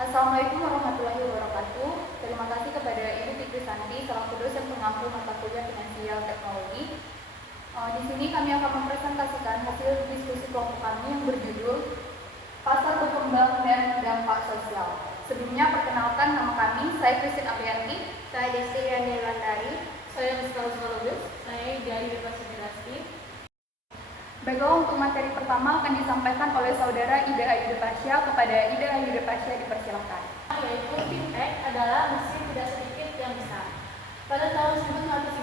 Assalamualaikum warahmatullahi wabarakatuh. Terima kasih kepada Ibu Fitri Santi selaku dosen pengampu mata kuliah Finansial Teknologi. Di sini kami akan mempresentasikan hasil diskusi kelompok kami yang berjudul Pasar Berkembang dan Dampak Sosial. Sebelumnya perkenalkan nama kami, saya Christine Aprianti, saya Desti Rani Landari, saya Rizka Lubis, saya Gali Bebas. Baiklah, untuk materi pertama akan disampaikan oleh saudara Ida Ayu Pasya. Kepada Ida Ayu Pasya dipersilakan. Yaitu fintech adalah mesin tidak sedikit yang besar. Pada tahun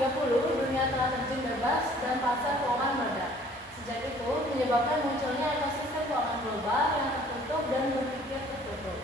1930, dunia telah terjun bebas dan pasar keuangan meledak. Sejak itu menyebabkan munculnya ekosistem keuangan global yang tertutup dan berpikir tertutup.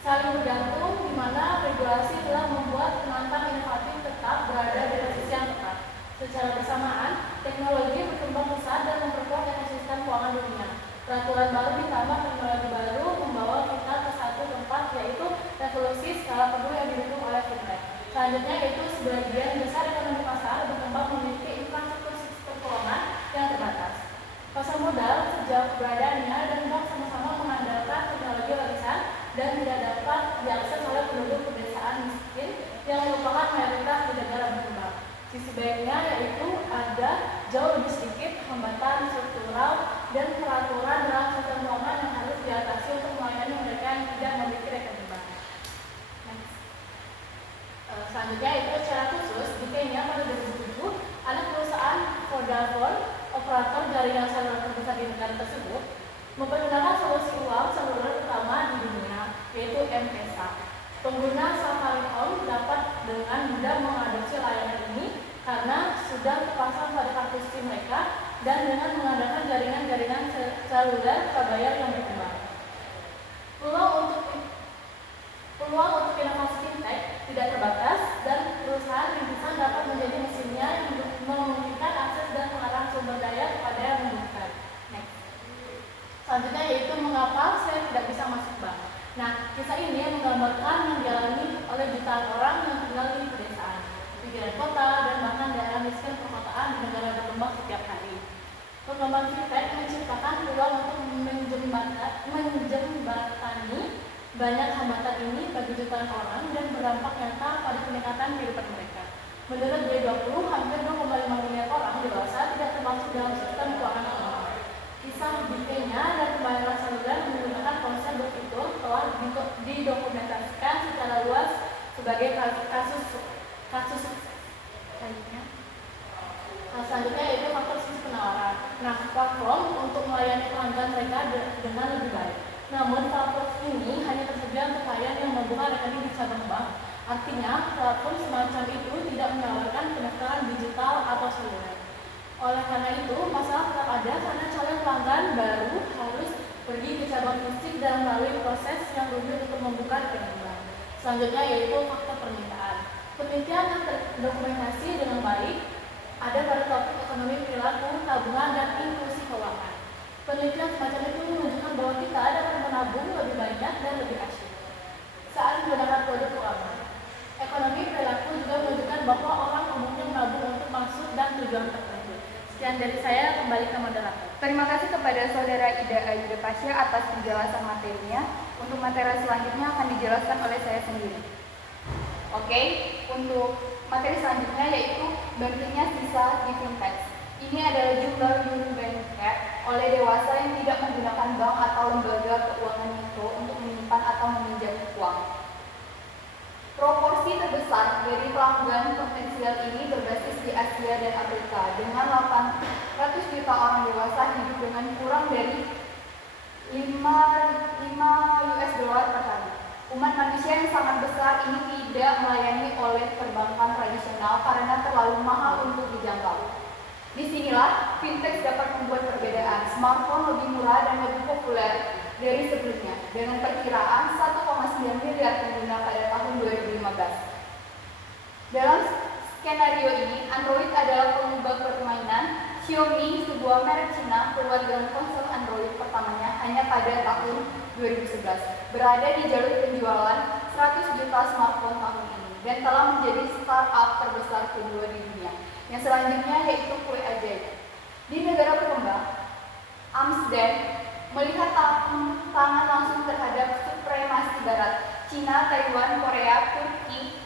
Saling bergantung, di mana regulasi telah membuat penantang inovatif tetap berada di posisi yang tepat. Secara bersamaan, teknologi berkembang pesat dan memperkuat ekosistem keuangan dunia. Peraturan baru ditambah teknologi baru membawa kita ke satu tempat, yaitu revolusi skala penuh yang didukung oleh fintech. Selanjutnya yaitu sebagian besar ekonomi pasar berkembang memiliki infrastruktur sistem keuangan yang terbatas. Pasar modal sejauh keberadaannya dan bank sama-sama mengandalkan teknologi warisan dan tidak dapat diakses oleh penduduk pedesaan miskin yang merupakan mayoritas di negara berkembang. Sisi baiknya yaitu ada jauh lebih sedikit hambatan struktural dan peraturan dalam sistem keuangan yang harus diatasi untuk melayani mereka yang tidak memiliki rekening bank. Selanjutnya itu secara khusus di Kenya pada 2007 anak perusahaan Vodafone, operator jaringan seluler terbesar di negara tersebut, mempergunakan solusi uang seluler pertama di dunia, yaitu M-Pesa. Pengguna Safaricom dapat dengan mudah mengadopsi layanan ini karena sudah terpasang pada kartu SIM mereka dan dengan mengandalkan jaringan-jaringan seluler prabayar yang berkembang. Peluang untuk inovasi fintech tidak terbatas dan perusahaan rintisan dapat menjadi mesinnya yang memungkinkan akses dan mengarah sumber daya kepada yang membutuhkan. Selanjutnya yaitu mengapa saya tidak bisa masuk bank. Nah, kisah ini menggambarkan yang dialami oleh jutaan orang yang tinggal di pedesaan, pinggiran kota, dan bahkan daerah miskin perkotaan di negara berkembang setiap hari. Pengembangan fintech menciptakan peluang untuk menjembatani banyak hambatan ini bagi jutaan orang dan berdampak nyata pada peningkatan kehidupan mereka. Menurut G20, hampir 2,5 miliar orang dewasa tidak termasuk dalam sistem keuangan formal. Kisah di Kenya dan pembayaran seluler menggunakan konsep berfitur telah didokumentasikan secara luas sebagai kasus lainnya. Selanjutnya yaitu faktor sisi penawaran. Nah, platform untuk melayani pelanggan mereka dengan lebih baik. Namun platform ini hanya tersedia untuk klien yang membuka rekening di cabang bank. Artinya, platform semacam itu tidak menawarkan pendaftaran digital atau seluler. Oleh karena itu, masalah tetap ada karena calon pelanggan baru harus pergi ke cabang fisik dan melalui proses yang rumit untuk membuka rekening bank. Selanjutnya yaitu faktor permintaan. Penelitian yang terdokumentasi dengan baik ada pada topik ekonomi perilaku, tabungan, dan inklusi keuangan. Penelitian semacam itu menunjukkan bahwa kita dapat menabung lebih banyak dan lebih asyik saat menggunakan produk keuangan. Ekonomi perilaku juga menunjukkan bahwa orang umumnya menabung untuk maksud dan tujuan tertentu. Sekian dari saya, kembali ke moderator. Terima kasih kepada saudara Ida Ayu Pasya atas penjelasan materinya. Untuk materi selanjutnya akan dijelaskan oleh saya sendiri. Oke, untuk materi selanjutnya yaitu bangkitnya sisa di fintech. Ini adalah jumlah euro banked oleh dewasa yang tidak menggunakan bank atau lembaga keuangan mikro untuk menyimpan atau meminjam uang. Proporsi terbesar dari pelanggan potensial ini berbasis di Asia dan Afrika dengan 800 juta orang dewasa hidup dengan kurang dari 5 US dollar per hari. Umat manusia yang sangat besar ini tidak melayani oleh perbankan tradisional karena terlalu mahal untuk dijangkau. Disinilah fintech dapat membuat perbedaan. Smartphone lebih murah dan lebih populer dari sebelumnya dengan perkiraan 1,9 miliar pengguna pada tahun 2015. Dalam skenario ini, Android adalah pengubah permainan. Xiaomi, sebuah merek Cina, keluar dengan ponsel Android pertamanya hanya pada tahun 2011, berada di jalur penjualan 100 juta smartphone tahun ini dan telah menjadi startup terbesar kedua di dunia. Yang selanjutnya yaitu kue ajaib. Di negara berkembang, Amsterdam melihat tangan langsung terhadap subprime Asia Barat, Cina, Taiwan, Korea, Turki,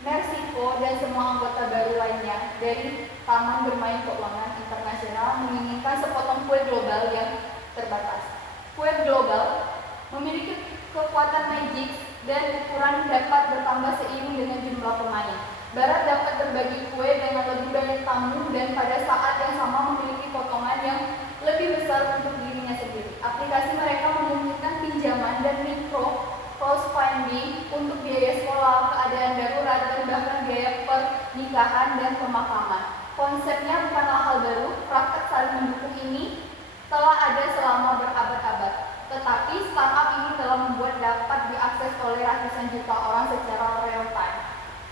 Meksiko, dan semua anggota baru lainnya dari Taman Bermain Keuangan Internasional menginginkan sepotong kue global yang terbatas. Kue global memiliki kekuatan magic dan ukuran dapat bertambah seiring dengan jumlah pemain. Barat dapat berbagi kue dengan lebih banyak tamu dan pada saat yang sama memiliki potongan yang lebih besar untuk dirinya sendiri. Aplikasi mereka memungkinkan pinjaman dan micro crowdfunding untuk biaya sekolah, keadaan darurat, dan bahkan biaya pernikahan dan pemakaman. Konsepnya bukanlah hal baru, praktek saling mendukung ini telah ada selama berabad-abad. Tetapi startup ini telah membuat dapat diakses oleh ratusan juta orang secara real time.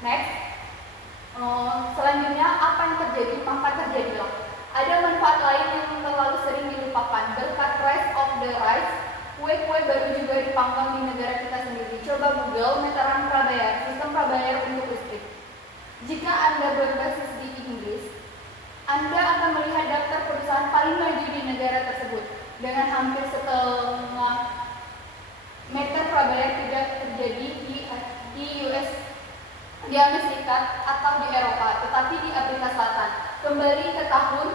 Next, selanjutnya apa yang terjadi? Maka terjadilah. Ada manfaat lain yang terlalu sering dilupakan. Berkat Rise of the Rice, kue-kue baru juga dipanggang di negara kita sendiri. Coba Google meteran prabayar, sistem prabayar untuk listrik. Jika Anda berbasis di Inggris, Anda akan melihat daftar perusahaan paling maju di negara tersebut. Dengan hampir setengah meter prabayar tidak terjadi di Amerika Serikat atau di Eropa, tetapi di Afrika Selatan. Kembali ke tahun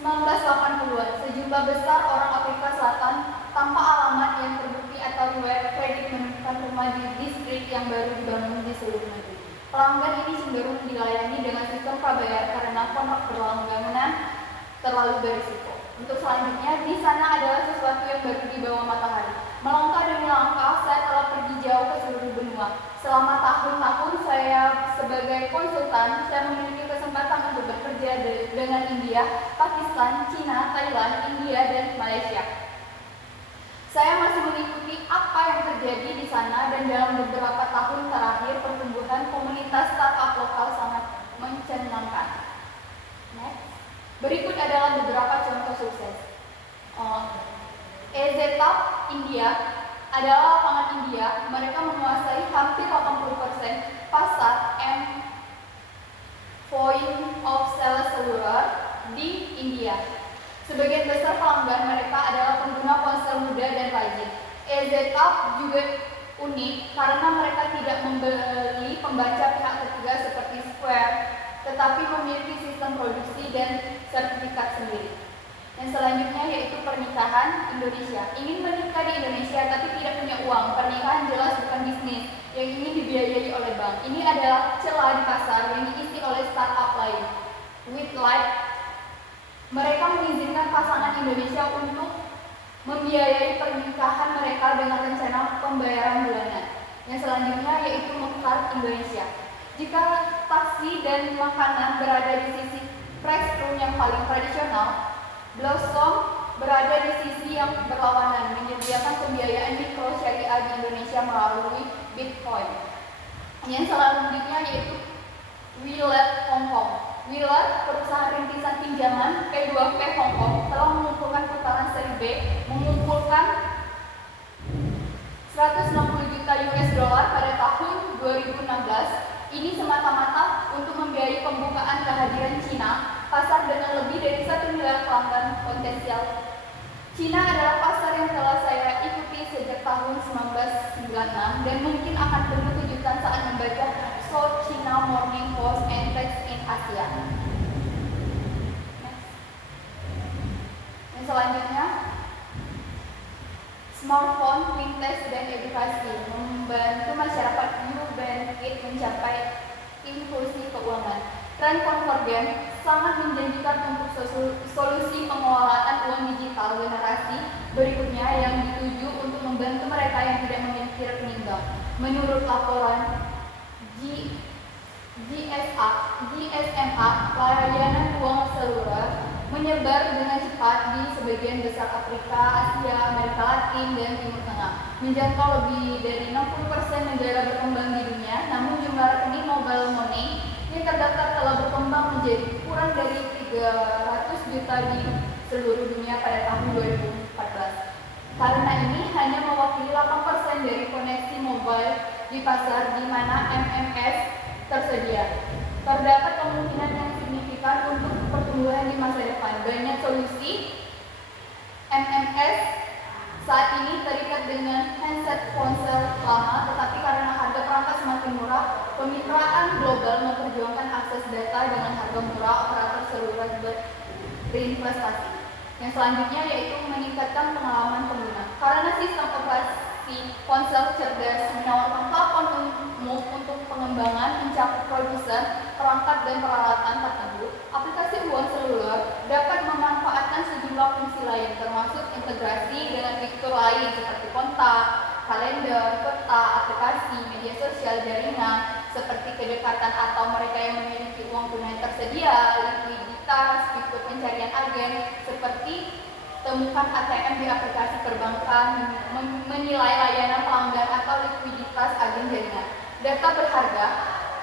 1980-an, sejumlah besar orang Afrika Selatan tanpa alamat yang terbukti atau riwayat kredit menemukan rumah di distrik yang baru dibangun di seluruh negeri. Pelanggan ini cenderung dilayani dengan sistem prabayar karena kontrak berlangganan terlalu berisiko. Untuk selanjutnya, di sana adalah sesuatu yang baru di bawah matahari. Melangkah demi langkah, saya telah pergi jauh ke seluruh benua. Selama tahun-tahun saya sebagai konsultan, saya memiliki kesempatan untuk bekerja dengan India, Pakistan, Cina, Thailand, India, dan Malaysia. Saya masih mengikuti apa yang terjadi di sana dan dalam beberapa tahun terakhir pertumbuhan komunitas startup lokal sangat mencenangkan. Next. Berikut adalah beberapa contoh sukses. EasyTalk India adalah lapangan India. Mereka menguasai hampir 80% pasar point of sale seluler di India. Sebagian besar pelanggan mereka adalah pengguna ponsel muda dan rajin. EasyTalk juga unik karena mereka tidak membeli pembaca pihak ketiga seperti Square, tetapi memiliki sistem produksi dan sertifikat sendiri. Yang selanjutnya yaitu pernikahan Indonesia. Ingin menikah di Indonesia tapi tidak punya uang. Pernikahan jelas bukan bisnis yang ingin dibiayai oleh bank. Ini adalah celah di pasar yang diisi oleh startup lain. With Light, mereka mengizinkan pasangan Indonesia untuk membiayai pernikahan mereka dengan rencana pembayaran bulanan. Yang selanjutnya yaitu Mekar Indonesia. Jika taksi dan makanan berada di sisi price room yang paling tradisional, Blossom berada di sisi yang berlawanan, menyediakan pembiayaan mikro syariah di Indonesia melalui Bitcoin. Yang selanjutnya yaitu Willet Hong Kong. Willet, perusahaan rintisan pinjaman P2P Hong Kong, telah mengumpulkan putaran seri B, mengumpulkan 160 juta US dollar pada tahun 2016. Ini semata-mata untuk membiayai pembukaan kehadiran Cina, pasar dengan lebih dari 1 miliar pelanggan potensial. Cina adalah pasar yang telah saya ikuti sejak tahun 1996 dan mungkin akan penuh kejutan saat membaca South China Morning Post and Text in Asia. Yang selanjutnya, smartphone, fintech, dan edukasi membantu masyarakat bangkit mencapai inklusi keuangan. Tren konvergen sangat menjanjikan untuk solusi pengelolaan uang digital generasi berikutnya yang dituju untuk membantu mereka yang tidak memiliki rekening bank. Menurut laporan GSMA, layanan uang seluler menyebar dengan cepat di sebagian besar Afrika, Asia, Amerika Latin, dan Timur Tengah, menjangkau lebih dari 60% negara berkembang di dunia. Namun jumlah rekening mobile money yang terdaftar telah berkembang menjadi kurang dari 300 juta di seluruh dunia pada tahun 2014. Karena ini hanya mewakili 8% dari koneksi mobile di pasar di mana MMS tersedia. Terdapat kemungkinan yang signifikan untuk pertumbuhan di masa depan. Banyak solusi MMS saat ini terikat dengan handset ponsel Pemitraan global memperjuangkan akses data dengan harga murah operator seluler berinvestasi. Yang selanjutnya yaitu meningkatkan pengalaman pengguna. Karena sistem operasi ponsel cerdas menawarkan platform umum untuk pengembangan mencakup produsen, perangkat dan peralatan tertentu, aplikasi uang seluler dapat memanfaatkan sejumlah fungsi lain termasuk integrasi dengan fitur lain seperti kontak, kalender, peta, aplikasi, media sosial, jaringan, seperti kedekatan atau mereka yang memiliki uang tunai tersedia, likuiditas, fitur pencarian agen, seperti temukan ATM di aplikasi perbankan, menilai layanan pelanggan atau likuiditas agen jaringan. Data berharga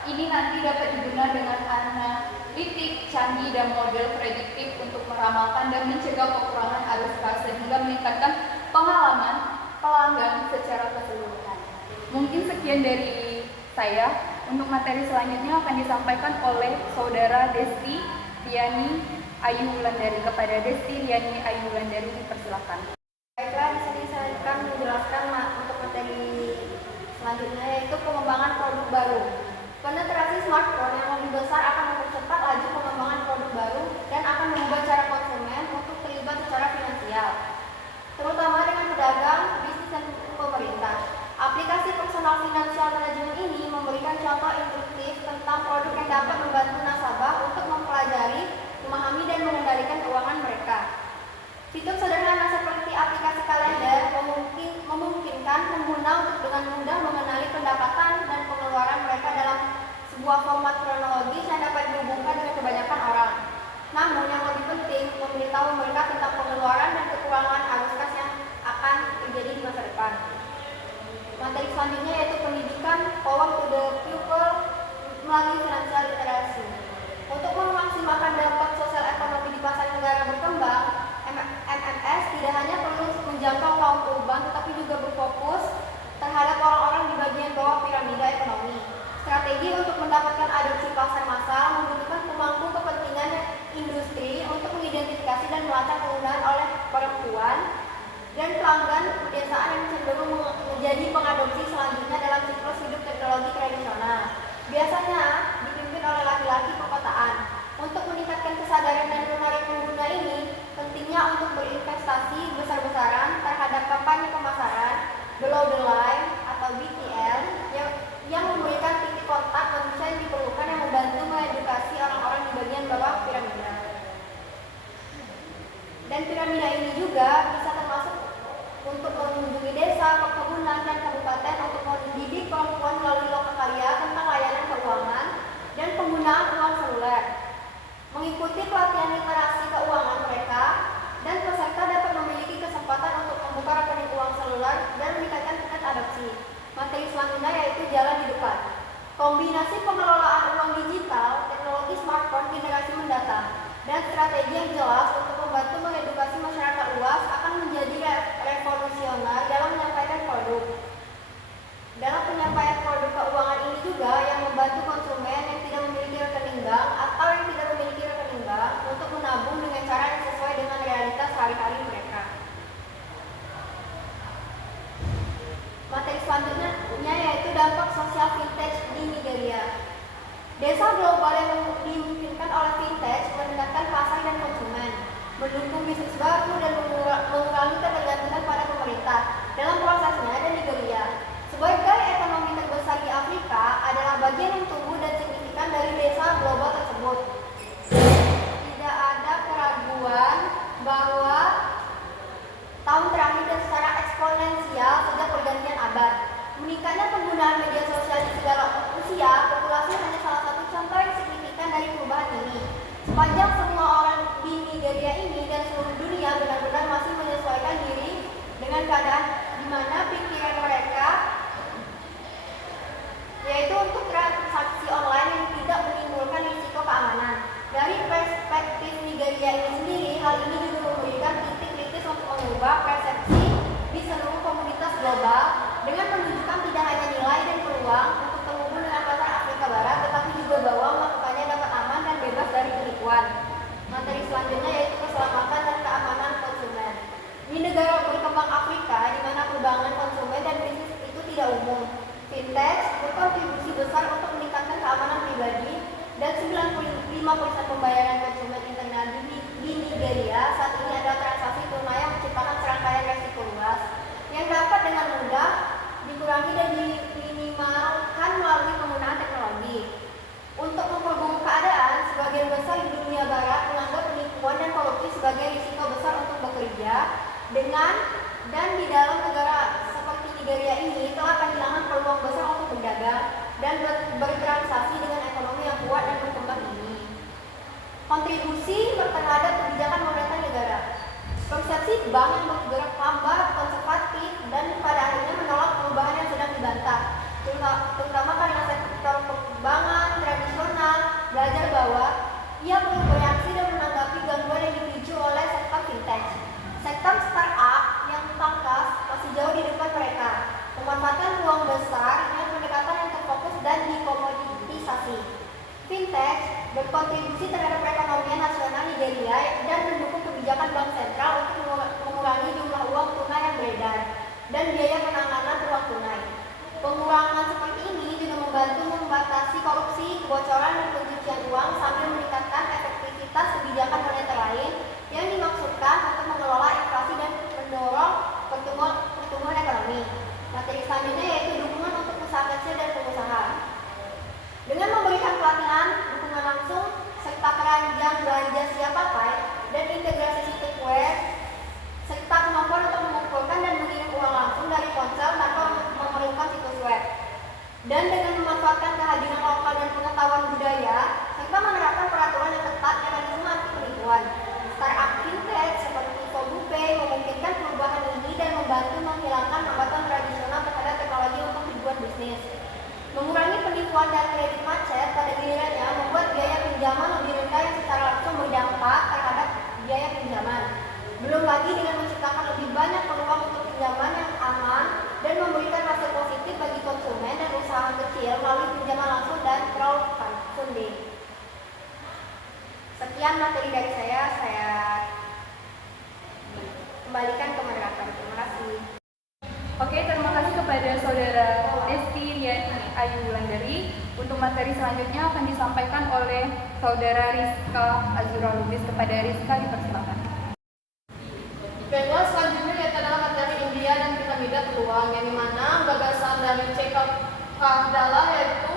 ini nanti dapat digunakan dengan analitik canggih dan model prediktif untuk meramalkan dan mencegah kekurangan arus kas sehingga meningkatkan pengalaman pelanggan secara keseluruhan. Mungkin sekian dari saya. Untuk materi selanjutnya akan disampaikan oleh Saudara Desti Riani Ayu Wulandari. Kepada Desti Riani Ayu Wulandari dipersilakan. Baiklah, di sini saya akan menjelaskan untuk materi selanjutnya yaitu pengembangan produk baru. Penetrasi smartphone yang lebih besar akan mempercepat laju pengembangan produk baru dan akan mengubah cara konsumen untuk terlibat secara finansial, terutama dengan pedagang, bisnis dan pemerintah. Aplikasi personal finansial manajemen ini memberikan contoh instruktif tentang produk yang dapat membantu nasabah untuk mempelajari, memahami, dan mengendalikan keuangan mereka. Fitur sederhana seperti aplikasi kalender memungkinkan pengguna untuk dengan mudah mengenali pendapatan dan pengeluaran mereka dalam sebuah format kronologis yang dapat dihubungkan dengan kebanyakan orang. Namun yang lebih penting, memberitahu mereka tentang pengeluaran dan kekurangan arus kas yang akan terjadi di masa depan. Materi selanjutnya yaitu pendidikan power to the pupil melalui financial literasi. Untuk memaksimalkan dampak sosial ekonomi di pasar negara berkembang, MMS tidak hanya perlu menjangkau kaum urban tetapi juga berfokus terhadap orang-orang di bagian bawah piramida ekonomi. Strategi untuk mendapatkan adopsi pasar massal membutuhkan pemangku kepentingan industri untuk mengidentifikasi dan melacak penggunaan oleh perempuan dan pelanggan pedesaan yang cenderung menjadi pengadopsi selanjutnya dalam siklus hidup teknologi tradisional. Biasanya dipimpin oleh laki-laki perkotaan. Untuk meningkatkan kesadaran dan menarik pengguna ini, pentingnya untuk berinvestasi besar-besaran terhadap kampanye pemasaran below the line atau BTL yang memberikan titik kontak manusia yang diperlukan yang membantu mengedukasi orang-orang di bagian bawah piramida. Dan piramida ini juga bisa termasuk untuk mengunjungi desa, perkebunan, dan kabupaten untuk mendidik perempuan melalui lokakarya tentang layanan keuangan dan penggunaan uang seluler. Mengikuti pelatihan literasi keuangan mereka, dan peserta dapat memiliki kesempatan untuk membuka rekening uang seluler dan meningkatkan tingkat adopsi. Materi selanjutnya yaitu jalan di depan. Kombinasi pengelolaan uang digital, teknologi smartphone generasi mendatang, dan strategi yang jelas untuk membantu mengedukasi masyarakat luas akan menjadi revolusioner dalam menyampaikan produk. Dalam penyampaian produk keuangan ini juga yang membantu konsumen yang tidak memiliki rekening bank atau yang tidak memiliki rekening bank untuk menabung dengan cara yang sesuai dengan realitas hari-hari mereka. Materi selanjutnya yaitu dampak sosial vintage di Nigeria. Desa global yang dimungkinkan oleh vintage meningkatkan pasar dan konsumen, mendukung bisnis baru dan mengurangi ketergantungan pada pemerintah. Dalam prosesnya dan Nigeria, sebagai ekonomi terbesar di Afrika, adalah bagian yang tumbuh dan signifikan dari desa global tersebut. Tidak ada keraguan bahwa tahun terakhir dan secara eksponensial sejak pergantian abad, meningkatnya penggunaan media sosial di segala usia populasi hanya salah satu contoh yang signifikan dari perubahan ini. Sepanjang semua orang di Nigeria ini dan seluruh dunia benar-benar masih menyesuaikan diri dengan keadaan di mana pikiran mereka yaitu untuk transaksi online yang tidak menimbulkan risiko keamanan. Dari perspektif Nigeria ini sendiri, hal ini juga memberikan titik kritis untuk mengubah persepsi di seluruh komunitas global dengan menunjukkan tidak hanya nilai dan peluang untuk terhubung dengan pasar Afrika Barat, tetapi juga bahwa melakukannya dapat aman dan bebas dari penipuan. Materi selanjutnya yaitu keselamatan dan keamanan konsumen. Di negara lapisan pembayaran konsumen internet di Nigeria saat ini adalah transaksi tunai yang menciptakan serangkaian resiko luas yang dapat dengan mudah dikurangi dan diminimalkan melalui penggunaan teknologi. Untuk memperburuk keadaan, sebagian besar di dunia barat menganggap penipuan dan korupsi sebagai risiko besar untuk bekerja dengan dan di dalam negara seperti Nigeria ini telah kehilangan peluang besar untuk berdagang dan bertransaksi dengan ekonomi yang kuat dan berkembang ini. Kontribusi terhadap kebijakan moneter negara. Persepsi bank yang bergerak lambat, konservatif, dan pada akhirnya menolak perubahan yang sedang dibantah, terutama karena sektor perbankan tradisional belajar bahwa ia perlu bereaksi dan menanggapi gangguan yang dipicu oleh sektor fintech. Sektor startup yang tangkas masih jauh di depan mereka, memanfaatkan peluang besar dengan pendekatan yang terfokus dan dikomoditisasi. Fintech berkontribusi terhadap perekonomian nasional Nigeria dan mendukung kebijakan bank sentral untuk mengurangi jumlah uang tunai yang beredar dan biaya penanganan uang tunai. Pengurangan seperti ini juga membantu membatasi korupsi, kebocoran, dan pencucian uang sambil meningkatkan efektivitas kebijakan moneter lain yang dimaksudkan untuk mengelola inflasi dan mendorong pertumbuhan ekonomi. Materi selanjutnya yaitu dukungan untuk usaha kecil dan pengusaha. Dengan memberikan pelatihan, dukungan langsung, serta keranjang belanja siap pakai, dan integrasi sistem web, serta kemampuan untuk mengumpulkan dan mengirim uang langsung dari ponsel tanpa memerlukan situs web. Dan dengan memanfaatkan kehadiran lokal dan pengetahuan budaya, serta menerapkan peraturan yang ketat mekanisme anti penipuan. Startup fintech seperti Fogupay memungkinkan perubahan ini dan membantu menghilangkan hambatan tradisional terhadap teknologi untuk tujuan bisnis. Mengurangi penipuan dan kredit macet pada gilirannya membuat biaya pinjaman lebih rendah yang secara langsung berdampak terhadap biaya pinjaman. Belum lagi dengan menciptakan lebih banyak peluang untuk pinjaman yang aman dan memberikan rasa positif bagi konsumen dan usaha kecil melalui pinjaman langsung dan crowdfunding. Sekian materi dari saya kembalikan ke moderator. Terima kasih. Oke, terima kasih kepada Saudara Desti Riani Ayu Wulandari. Untuk materi selanjutnya akan disampaikan oleh Saudara Rizka Azura Lubis. Kepada Rizka dipersilakan. Baiklah, selanjutnya yaitu adalah materi India dan piramida peluang, yang dimana gagasan dari C.K. Kahdalah yaitu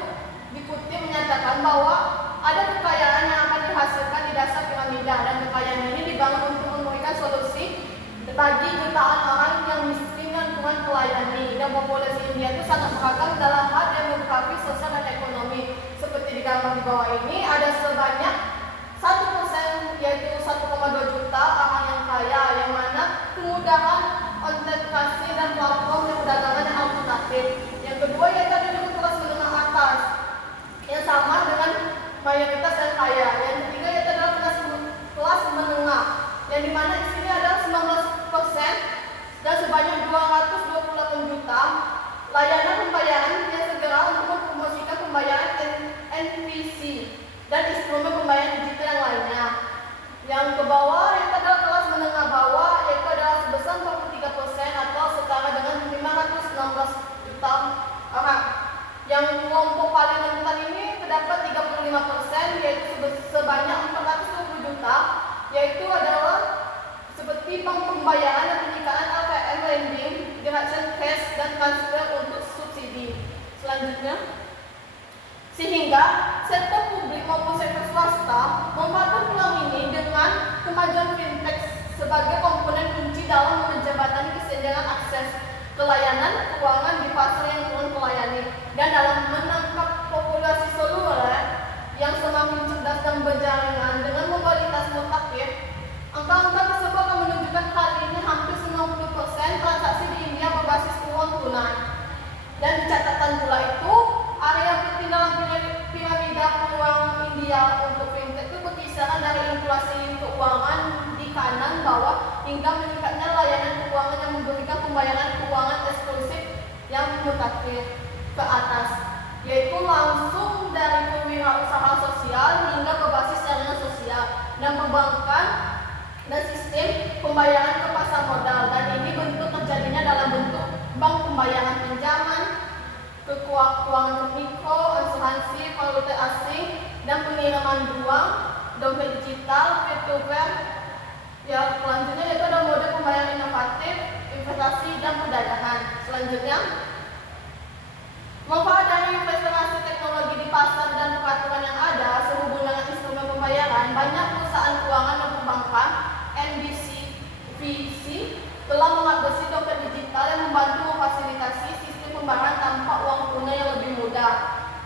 dikutip menyatakan bahwa ada kekayaan yang akan dihasilkan di dasar piramida dan kekayaan ini dibangun untuk memberikan solusi bagi jutaan orang yang miskin dan kurang telayani. Dan populasi India itu sangat beragam dalam hal demografi, sosial, dan ekonomi. Seperti di gambar di bawah ini ada sebanyak 1% yaitu 1,2 juta orang yang kaya, yang mana kemudahan orientasi dan platform perdagangan yang alternatif. Yang kedua yaitu ada juga kelas menengah atas yang sama dengan mayoritas yang kaya. Yang ketiga yaitu adalah kelas menengah yang dimana di sini ada 19% dan sebanyak 228 juta layanan pembayaran yang segera untuk mempromosikan pembayaran NVC dan instrumen pembayaran digital yang lainnya. Yang ke bawah yaitu adalah kelas menengah bawah yaitu adalah sebesar 43% atau setara dengan 516 juta orang. Yang kelompok paling rentan ini terdapat 35% yaitu sebanyak 420 juta, yaitu adalah seperti bank pembayaran dan penyitaan ATM lending, direction cash, dan transfer untuk subsidi. Selanjutnya, sehingga sektor publik maupun sektor swasta memanfaatkan peluang ini dengan kemajuan fintech sebagai komponen kunci dalam menjembatani kesenjangan akses ke layanan keuangan di pasar yang kurang terlayani, dan dalam menangkap populasi seluler yang semakin cerdas dan berjaringan dengan mobilitas mutakhir. Angka-angka tersebut akan menunjukkan hal ini hampir 90% transaksi di India berbasis uang tunai. Dan di catatan pula itu, area ketinggalan piramida peluang India untuk fintech itu berkisaran dari inflasi keuangan di kanan bawah hingga meningkatnya layanan keuangan yang memberikan pembayaran keuangan eksklusif yang mutakhir ke atas, yaitu langsung dari kewirausahaan sosial hingga berbasis jaringan sosial dan perbankan dan sistem pembayaran ke pasar modal. Dan ini bentuk terjadinya dalam bentuk bank pembayaran pinjaman, keuangan mikro, asuransi, valuta asing, dan pengiriman uang dompet digital, peer-to-peer. Ya, selanjutnya yaitu ada mode pembayaran inovatif, investasi dan perdagangan. Selanjutnya, manfaat dari investasi teknologi di pasar dan peraturan yang ada sehubungan dengan instrumen pembayaran. Banyak perusahaan keuangan dan perbankan NBCVC telah mengadopsi dompet digital yang membantu memfasilitasi sistem pembayaran tanpa uang tunai yang lebih mudah.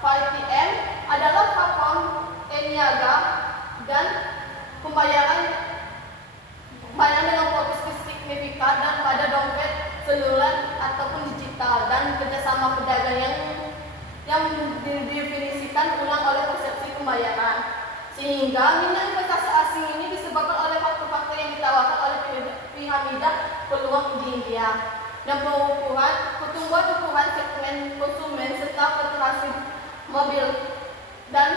PayTM adalah platform e-niaga dan pembayaran dengan profit signifikan dan pada dompet seluler ataupun digital, dan kerjasama pedagang yang didefinisikan ulang oleh persepsi pembayaran. Sehingga minat investasi asing ini disebabkan oleh faktor-faktor yang ditawarkan oleh piramida peluang di India dan pertumbuhan ukuran segmen konsumen serta penetrasi mobil dan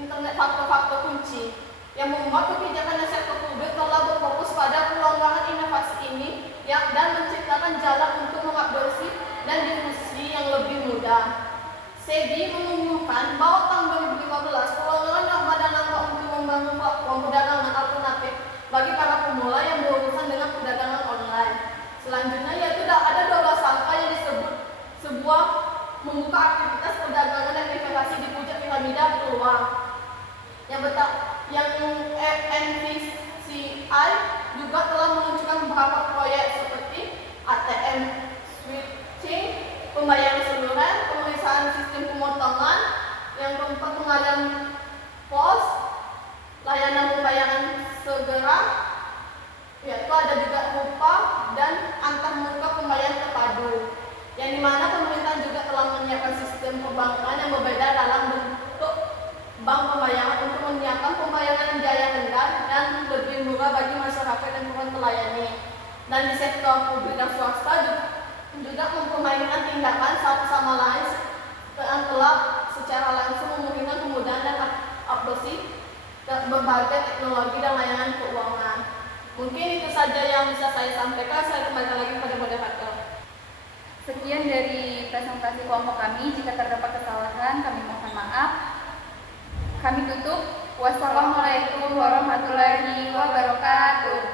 internet faktor-faktor kunci yang membuat kebijakan sektor publik telah berfokus pada pelonggaran inovasi ini dan menciptakan jalan untuk mengadopsi dan difusi yang lebih mudah. SEBI mengumumkan bahwa tahun 2015 pelonggaran norma dan langkah untuk membangun platform perdagangan alternatif bagi para pemula yang berurusan dengan perdagangan online. Selanjutnya yaitu ada 12 angka yang disebut sebuah membuka aktivitas perdagangan dan investasi di puncak piramida peluang. Yang NVCI juga telah menunjukkan beberapa proyek seperti ATM switching, pembayaran seluler, pemeriksaan sistem pemotongan, yang keempat pengalihan pos, layanan pembayaran segera, yaitu ada juga rupa dan antar muka pembayaran terpadu, yang dimana pemerintah juga telah menyiapkan sistem perbankan yang berbeda dalam bentuk bank pembayaran untuk menyiapkan pembayaran biaya rendah dan lebih murah bagi masyarakat yang kurang terlayani. Dan di sektor publik dan swasta juga mempermainkan tindakan satu sama lain yang telah secara langsung memungkinkan kemudahan dan adopsi berbagai teknologi dan layanan keuangan. Mungkin itu saja yang bisa saya sampaikan. Saya kembalikan lagi kepada moderator. Sekian dari presentasi kelompok kami. Jika terdapat kesalahan, kami mohon maaf. Kami tutup. Wassalamualaikum warahmatullahi wabarakatuh.